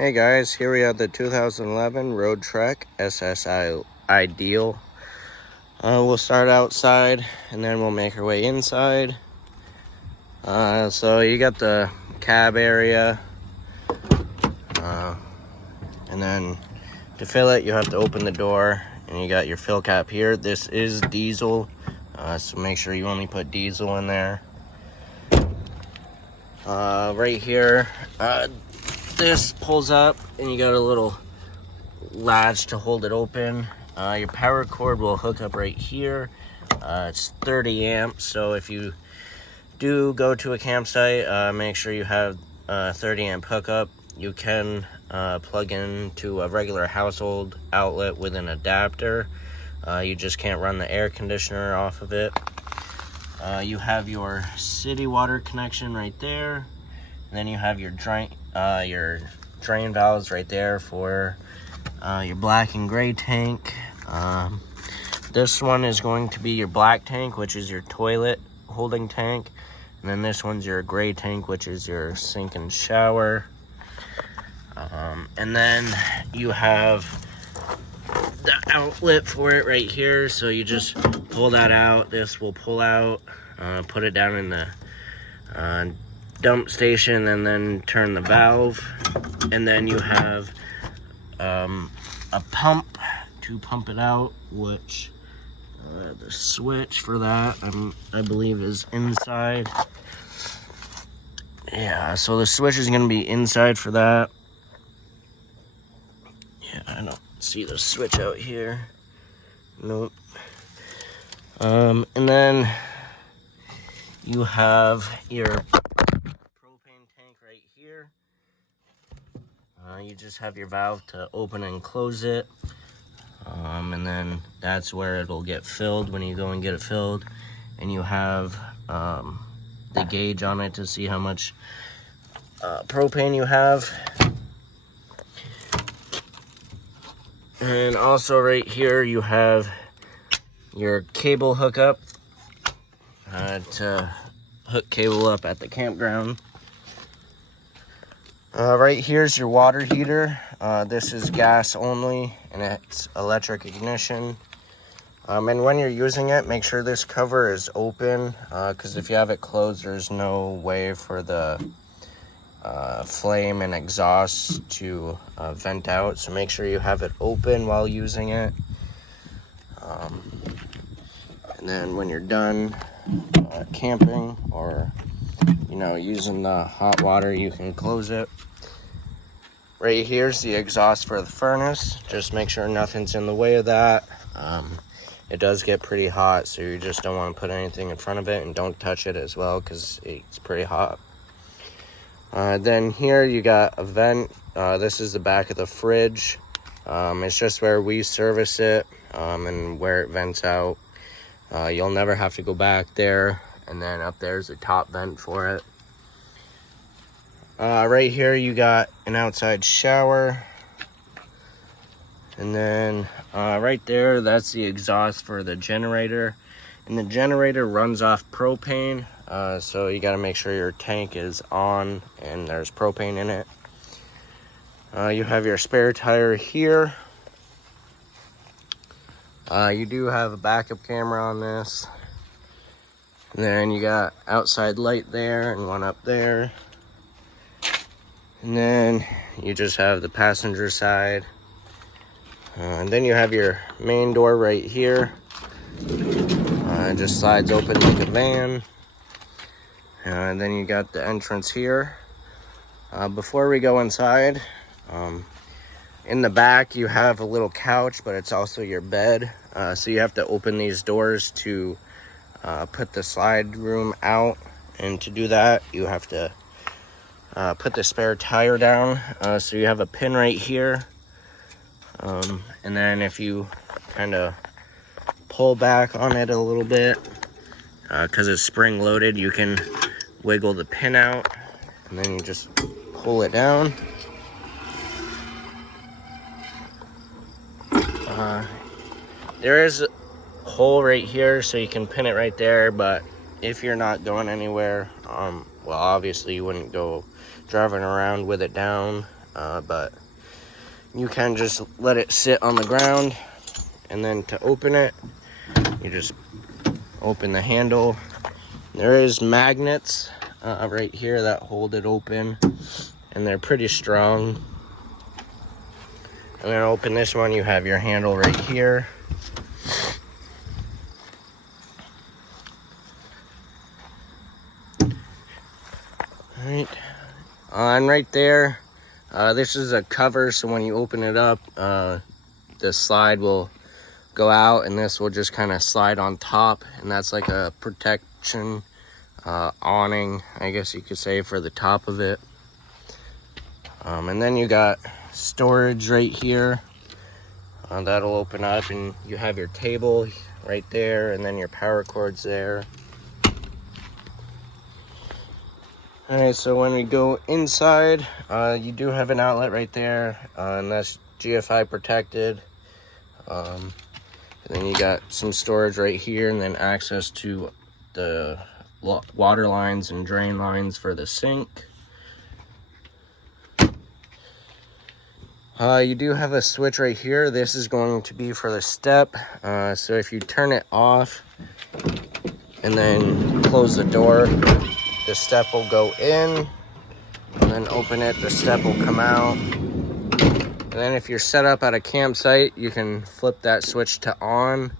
Hey guys, here we have the 2011 Roadtrek SSI Ideal. We'll start outside and then we'll make our way inside. So you got the cab area, and then to fill it you have to open the door, and you got your fill cap here. This is diesel, so make sure you only put diesel in there. Right here, this pulls up and you got a little latch to hold it open. Your power cord will hook up right here. It's 30 amps, so if you do go to a campsite, make sure you have a 30 amp hookup. You can plug into a regular household outlet with an adapter. You just can't run the air conditioner off of it. You have your city water connection right there. And then you have your drain valves right there for your black and gray tank. This one is going to be your black tank, which is your toilet holding tank. And then this one's your gray tank, which is your sink and shower. And then you have the outlet for it right here. So you just pull that out. This will pull out, put it down in the dump station, and then turn the valve. And then you have a pump to pump it out, which the switch for that I believe is inside. Yeah, so the switch is going to be inside for that. Yeah, I don't see the switch out here. Nope. And then you have your propane tank right here. You just have your valve to open and close it. And then that's where it'll get filled when you go and get it filled. And you have the gauge on it to see how much propane you have. And also right here you have your cable hookup to hook cable up at the campground. Right here's your water heater. This is gas only, and it's electric ignition. And when you're using it, make sure this cover is open, because if you have it closed, there's no way for the flame and exhaust to vent out. So make sure you have it open while using it. And then when you're done camping or using the hot water, you can close it. Right here's the exhaust for the furnace. Just make sure nothing's in the way of that. It does get pretty hot, so you just don't want to put anything in front of it, and don't touch it as well because it's pretty hot. Then here you got a vent. This is the back of the fridge. It's just where we service it, and where it vents out. You'll never have to go back there. And then up there's a top vent for it. Right here you got an outside shower. And then right there, that's the exhaust for the generator. And the generator runs off propane. So you got to make sure your tank is on and there's propane in it. You have your spare tire here. You do have a backup camera on this. And then you got outside light there and one up there. And then you just have the passenger side. And then you have your main door right here. It just slides open like a van. And then you got the entrance here. Before we go inside, in the back you have a little couch, but it's also your bed. So you have to open these doors to put the slide room out. And to do that, you have to put the spare tire down. So you have a pin right here. And then if you kind of pull back on it a little bit, because it's spring loaded, you can wiggle the pin out, and then you just pull it down. There is a hole right here, so you can pin it right there, but if you're not going anywhere, well, obviously you wouldn't go driving around with it down. but you can just let it sit on the ground, and then to open it, you just open the handle. There is magnets right here that hold it open, and they're pretty strong. And then open this one, you have your handle right here. Alright, and right there, this is a cover, so when you open it up, the slide will go out, and this will just kind of slide on top, and that's like a protection awning, I guess you could say, for the top of it. And then you got storage right here. That'll open up, and you have your table right there, and then your power cords there. Alright, so when we go inside, you do have an outlet right there, and that's GFI protected. And then you got some storage right here, and then access to the water lines and drain lines for the sink. You do have a switch right here. This is going to be for the step. So if you turn it off and then close the door, the step will go in, and then open it, the step will come out. And then if you're set up at a campsite, you can flip that switch to on.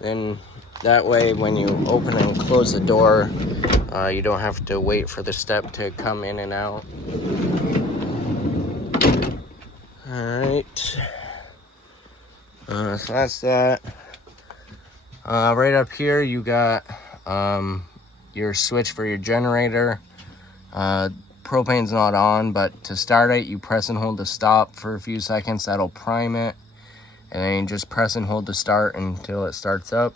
Then that way, when you open and close the door, you don't have to wait for the step to come in and out. Alright, so that's that. Right up here, you got your switch for your generator. Propane's not on, but to start it, you press and hold to stop for a few seconds. That'll prime it, and then you just press and hold to start until it starts up.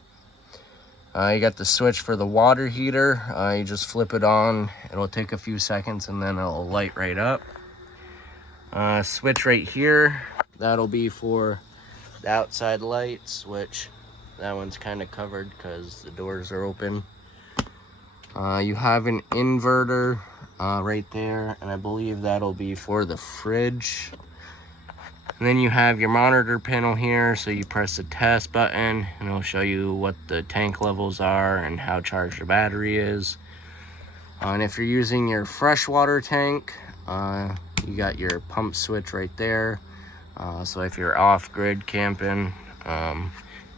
You got the switch for the water heater. You just flip it on. It'll take a few seconds, and then it'll light right up. Switch right here, that'll be for the outside lights, which that one's kind of covered because the doors are open. You have an inverter right there, and I believe that'll be for the fridge. And then you have your monitor panel here, so you press the test button and it'll show you what the tank levels are and how charged your battery is. And if you're using your freshwater tank, you got your pump switch right there. So if you're off-grid camping,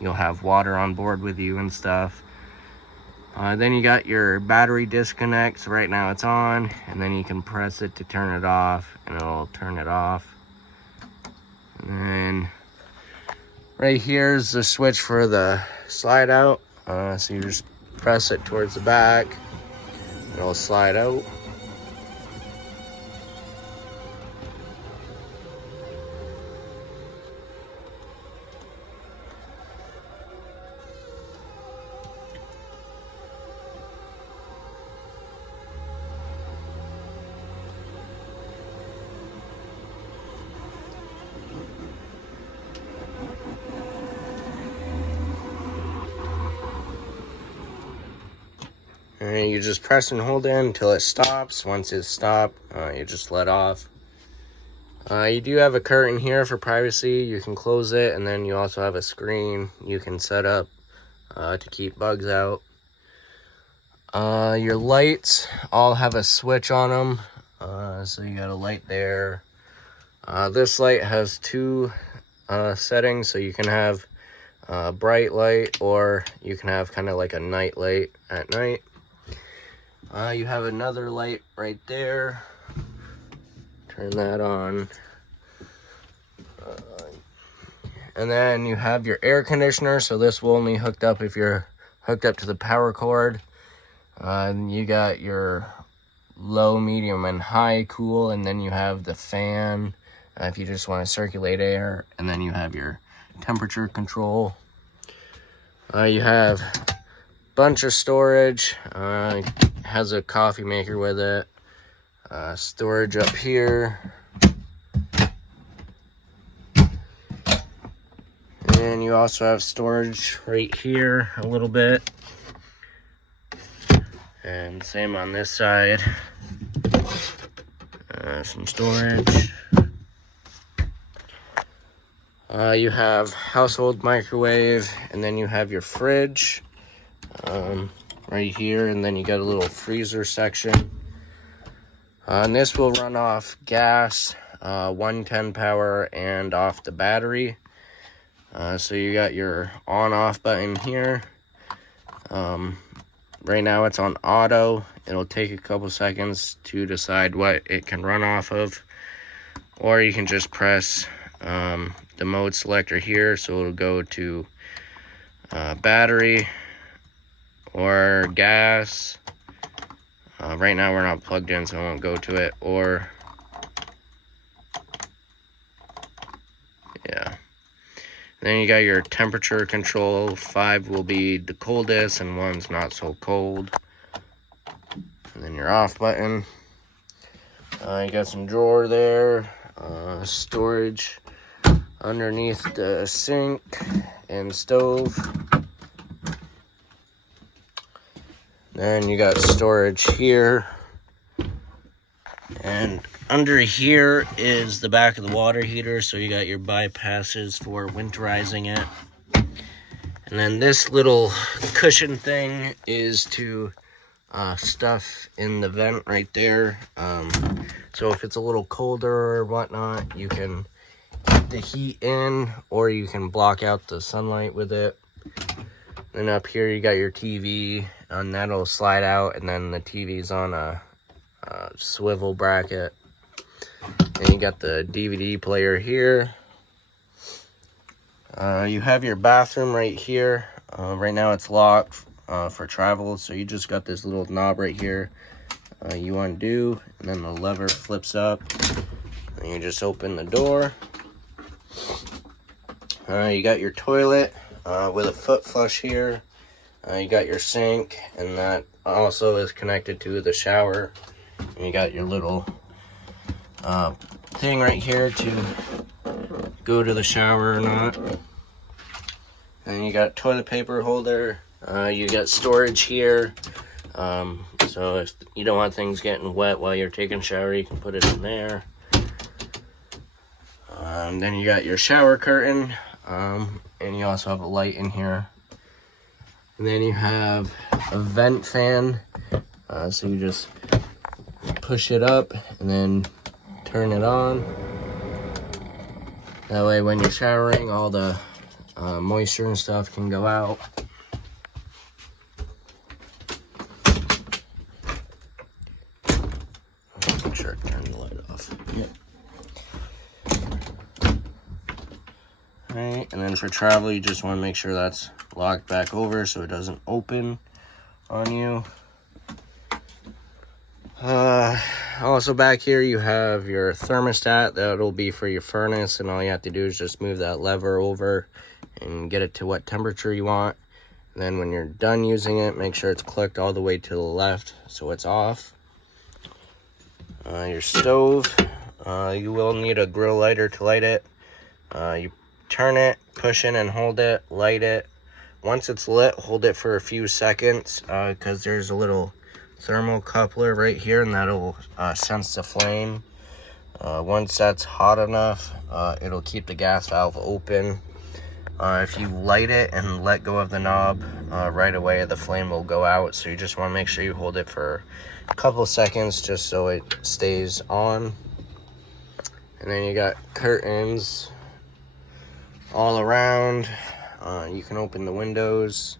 you'll have water on board with you and stuff. Then you got your battery disconnect. So right now it's on, and then you can press it to turn it off, and it'll turn it off. And then right here is the switch for the slide out. So you just press it towards the back, it'll slide out. And you just press and hold in until it stops. Once it's stopped, you just let off. You do have a curtain here for privacy. You can close it, and then you also have a screen you can set up to keep bugs out. Your lights all have a switch on them. So you got a light there. This light has two settings, so you can have bright light, or you can have kind of like a night light at night. You have another light right there. Turn that on. And then you have your air conditioner, so this will only hooked up if you're hooked up to the power cord. You got your low, medium, and high cool, and then you have the fan if you just want to circulate air, and then you have your temperature control. You have a bunch of storage. Has a coffee maker with it. Storage up here. And you also have storage right here a little bit. And same on this side. Some storage. You have household microwave, and then you have your fridge right here, and then you got a little freezer section. And this will run off gas, 110 power, and off the battery. So you got your on-off button here. Right now it's on auto. It'll take a couple seconds to decide what it can run off of. Or you can just press the mode selector here, so it'll go to battery or gas. Right now we're not plugged in, so I won't go to it. Or, yeah. Then you got your temperature control. 5 will be the coldest and 1's not so cold. And then your off button. You got some drawer there. Storage underneath the sink and stove. Then you got storage here. And under here is the back of the water heater, so you got your bypasses for winterizing it. And then this little cushion thing is to stuff in the vent right there. So if it's a little colder or whatnot, you can keep the heat in, or you can block out the sunlight with it. Then up here you got your TV, and that'll slide out, and then the TV's on a swivel bracket. And you got the DVD player here. You have your bathroom right here. Right now it's locked for travel, so you just got this little knob right here. You undo, and then the lever flips up, and you just open the door. You got your toilet with a foot flush here. You got your sink, and that also is connected to the shower. And you got your little thing right here to go to the shower or not. And you got toilet paper holder. You got storage here. So if you don't want things getting wet while you're taking a shower, you can put it in there. Then you got your shower curtain. And you also have a light in here. And then you have a vent fan. So you just push it up and then turn it on. That way when you're showering, all the moisture and stuff can go out. Make sure I turn the light off. Yep. Alright, and then for travel, you just want to make sure that's locked back over so it doesn't open on you. Also back here you have your thermostat. That'll be for your furnace, and all you have to do is just move that lever over and get it to what temperature you want. And then when you're done using it, make sure it's clicked all the way to the left so it's off. Your stove, you will need a grill lighter to light it. You turn it, push in and hold it, light it. Once it's lit, hold it for a few seconds because there's a little thermocoupler right here, and that'll sense the flame. Once that's hot enough, it'll keep the gas valve open. If you light it and let go of the knob right away, the flame will go out. So you just want to make sure you hold it for a couple seconds just so it stays on. And then you got curtains all around. You can open the windows.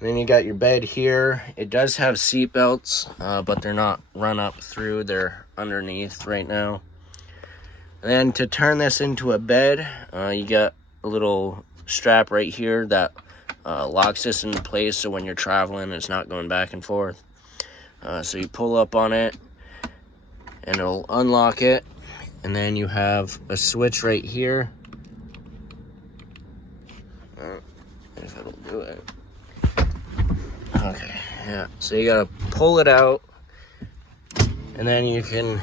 Then you got your bed here. It does have seat belts, but they're not run up through. They're underneath right now. And then to turn this into a bed, you got a little strap right here that locks this into place, so when you're traveling, it's not going back and forth. So you pull up on it, and it'll unlock it. And then you have a switch right here. If it'll do it. Okay, yeah, so you gotta pull it out, and then you can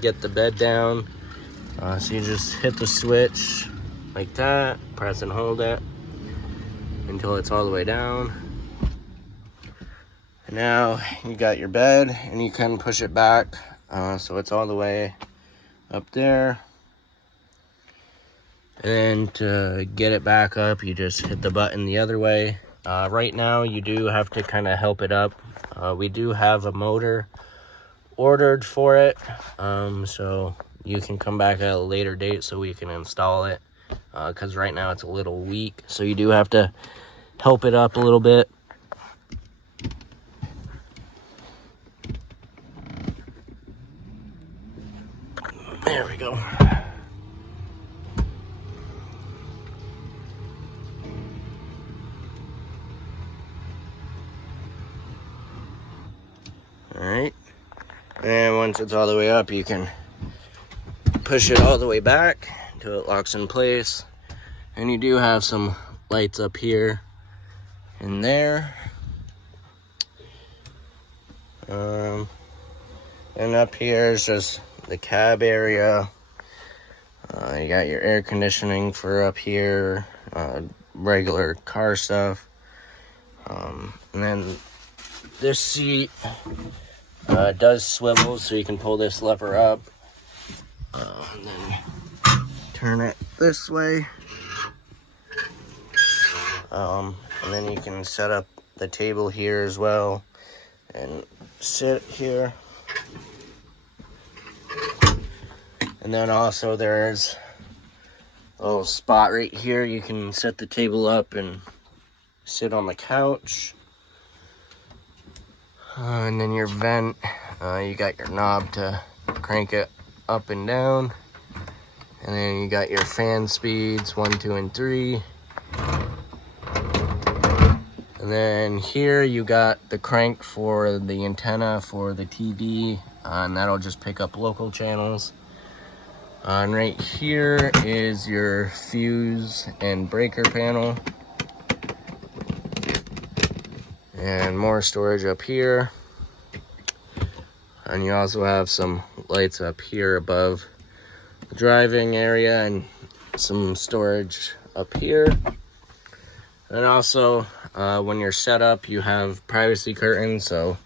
get the bed down. So you just hit the switch like that, press and hold it until it's all the way down. And now you got your bed, and you can push it back so it's all the way up there. And then to get it back up, you just hit the button the other way. Right now, you do have to kind of help it up. We do have a motor ordered for it, so you can come back at a later date so we can install it, because right now it's a little weak, so you do have to help it up a little bit. There we go. Alright, and once it's all the way up, you can push it all the way back until it locks in place. And you do have some lights up here and there. And up here is just the cab area. You got your air conditioning for up here, regular car stuff. And then this seat does swivel, so you can pull this lever up and then turn it this way. And then you can set up the table here as well and sit here. And then also there's a little spot right here. You can set the table up and sit on the couch. And then your vent, you got your knob to crank it up and down. And then you got your fan speeds, 1, 2, and 3. And then here you got the crank for the antenna for the TV, and that'll just pick up local channels. And right here is your fuse and breaker panel. And more storage up here. And you also have some lights up here above the driving area and some storage up here. And also, when you're set up, you have privacy curtains. So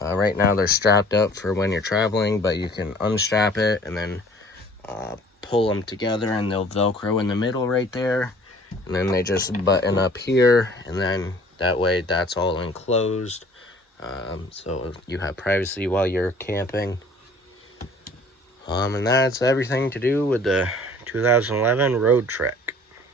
right now they're strapped up for when you're traveling, but you can unstrap it and then pull them together, and they'll Velcro in the middle right there. And then they just button up here, and then that way that's all enclosed. So you have privacy while you're camping. And that's everything to do with the 2011 Roadtrek.